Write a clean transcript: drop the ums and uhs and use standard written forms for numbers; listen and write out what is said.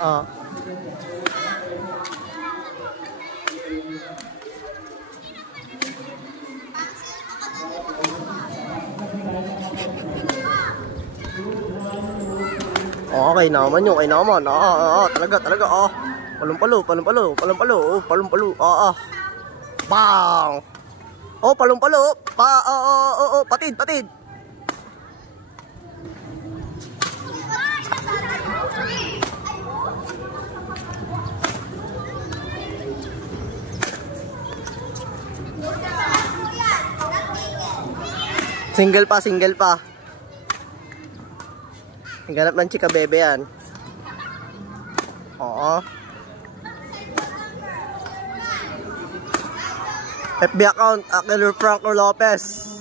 Oo. Okay naman yun, okay naman. Talaga. Palumpalo. Bang! Palumpalo. Patid. Single pa. Ganap ng chika bebe yan. Oo. FB account, Akilor Franco Lopez.